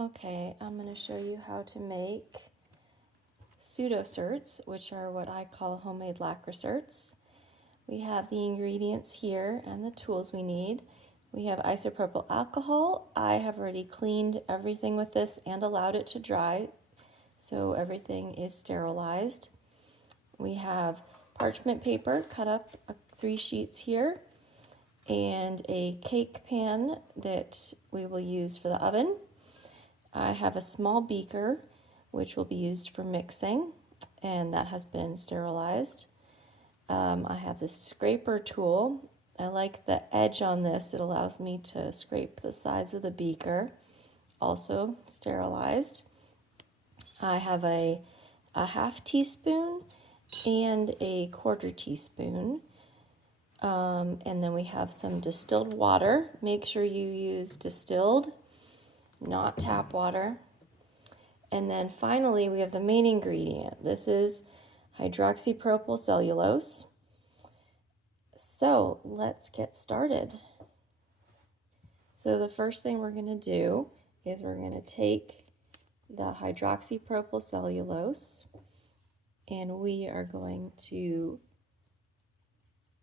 Okay, I'm going to show you how to make pseudocerts, which are what I call homemade Lacriserts. We have the ingredients here and the tools we need. We have isopropyl alcohol. I have already cleaned everything with this and allowed it to dry, so everything is sterilized. We have parchment paper cut up 3 sheets here, and a cake pan that we will use for the oven. I have a small beaker which will be used for mixing, and that has been sterilized. I have this scraper tool. I like the edge on this. It allows me to scrape the sides of the beaker, also sterilized. I have a half teaspoon and a quarter teaspoon. And then we have some distilled water. Make sure you use distilled, not tap water. And then finally, we have the main ingredient. This is hydroxypropyl cellulose. So let's get started. So the first thing we're going to do is we're going to take the hydroxypropyl cellulose and we are going to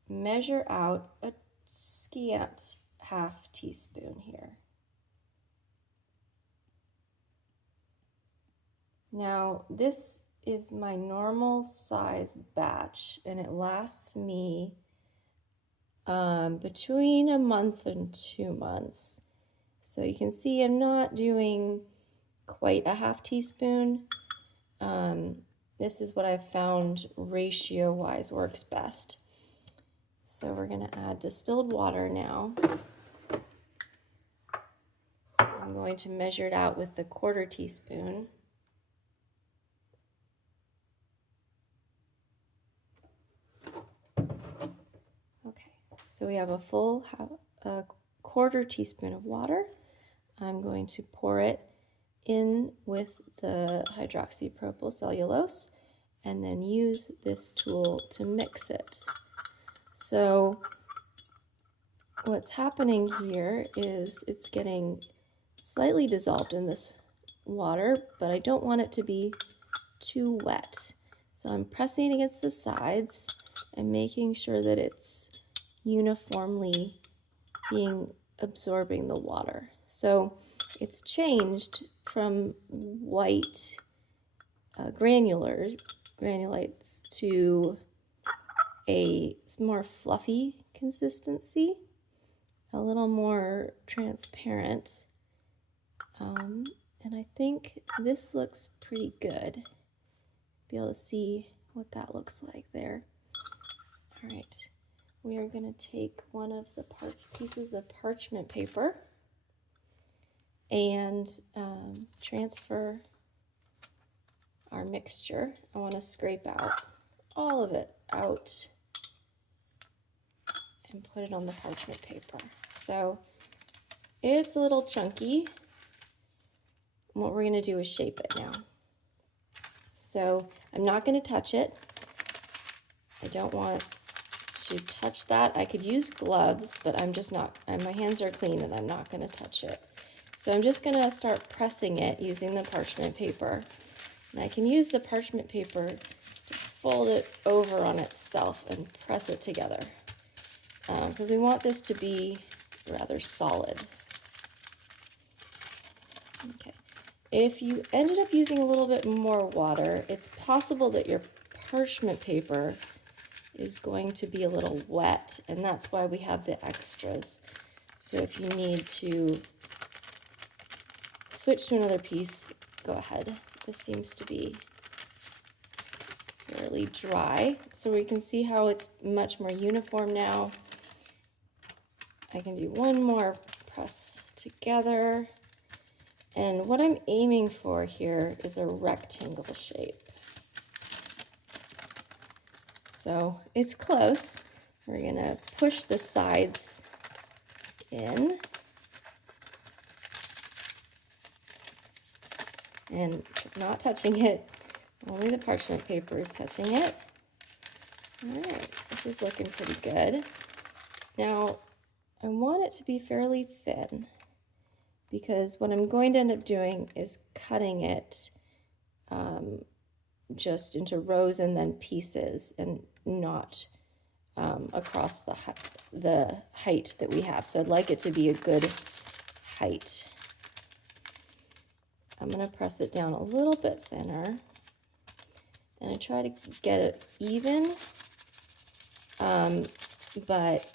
measure out a scant half teaspoon here. Now this is my normal size batch and it lasts me between a month and 2 months. So you can see I'm not doing quite a half teaspoon. This is what I've found ratio wise works best. So we're going to add distilled water now. I'm going to measure it out with the quarter teaspoon. Okay, so we have a full quarter teaspoon of water. I'm going to pour it in with the hydroxypropyl cellulose and then use this tool to mix it. So what's happening here is it's getting slightly dissolved in this water, but I don't want it to be too wet. So I'm pressing against the sides and making sure that it's uniformly absorbing the water. So it's changed from white granulates to a more fluffy consistency, a little more transparent. And I think this looks pretty good. Be able to see what that looks like there. All right, we are going to take one of the pieces of parchment paper and transfer our mixture. I want to scrape out all of it out and put it on the parchment paper. So it's a little chunky. What we're going to do is shape it now. So I'm not going to touch it. I don't want to touch that. I could use gloves, but I'm just not, and my hands are clean and I'm not going to touch it. So I'm just going to start pressing it using the parchment paper. And I can use the parchment paper to fold it over on itself and press it together because we want this to be rather solid. Okay. If you ended up using a little bit more water, it's possible that your parchment paper is going to be a little wet, and that's why we have the extras. So if you need to switch to another piece, go ahead. This seems to be fairly dry, so we can see how it's much more uniform now. I can do one more press together. And what I'm aiming for here is a rectangle shape. So it's close. We're gonna push the sides in. And not touching it, only the parchment paper is touching it. All right, this is looking pretty good. Now, I want it to be fairly thin. because what I'm going to end up doing is cutting it just into rows and then pieces, and not across the height that we have. So I'd like it to be a good height. I'm going to press it down a little bit thinner, and I try to get it even, but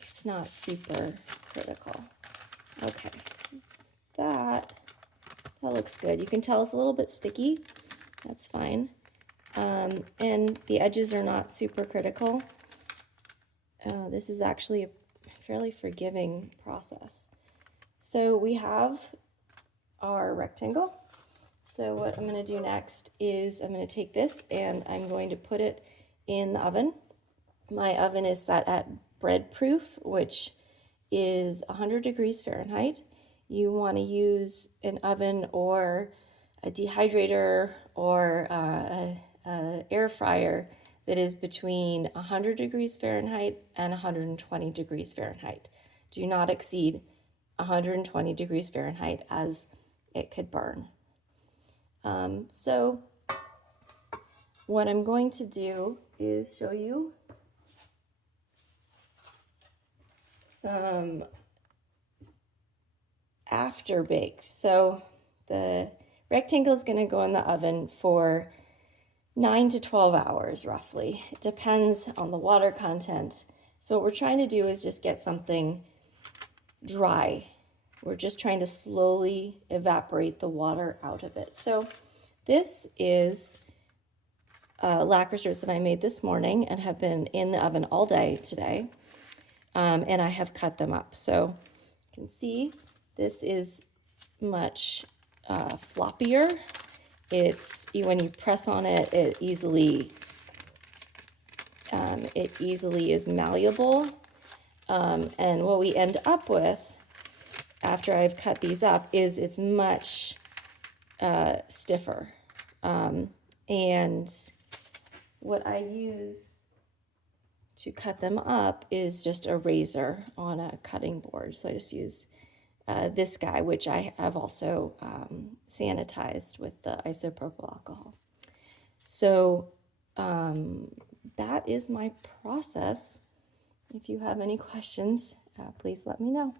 it's not super critical. Okay, that looks good. You can tell it's a little bit sticky. That's fine. And the edges are not super critical. This is actually a fairly forgiving process. So we have our rectangle. So what I'm going to do next is I'm going to take this and I'm going to put it in the oven. My oven is set at bread proof, which is 100 degrees Fahrenheit. You want to use an oven or a dehydrator or an air fryer that is between 100 degrees Fahrenheit and 120 degrees Fahrenheit. Do not exceed 120 degrees Fahrenheit, as it could burn. So what I'm going to do is show you some after baked. So the rectangle is going to go in the oven for 9 to 12 hours roughly. It depends on the water content. So what we're trying to do is just get something dry. We're just trying to slowly evaporate the water out of it. So this is Lacriserts that I made this morning and have been in the oven all day today. And I have cut them up. So you can see this is much floppier. It's, when you press on it, it easily is malleable. And what we end up with after I've cut these up is it's much stiffer. And what I use to cut them up is just a razor on a cutting board. So I just use this guy, which I have also sanitized with the isopropyl alcohol. So that is my process. If you have any questions, please let me know.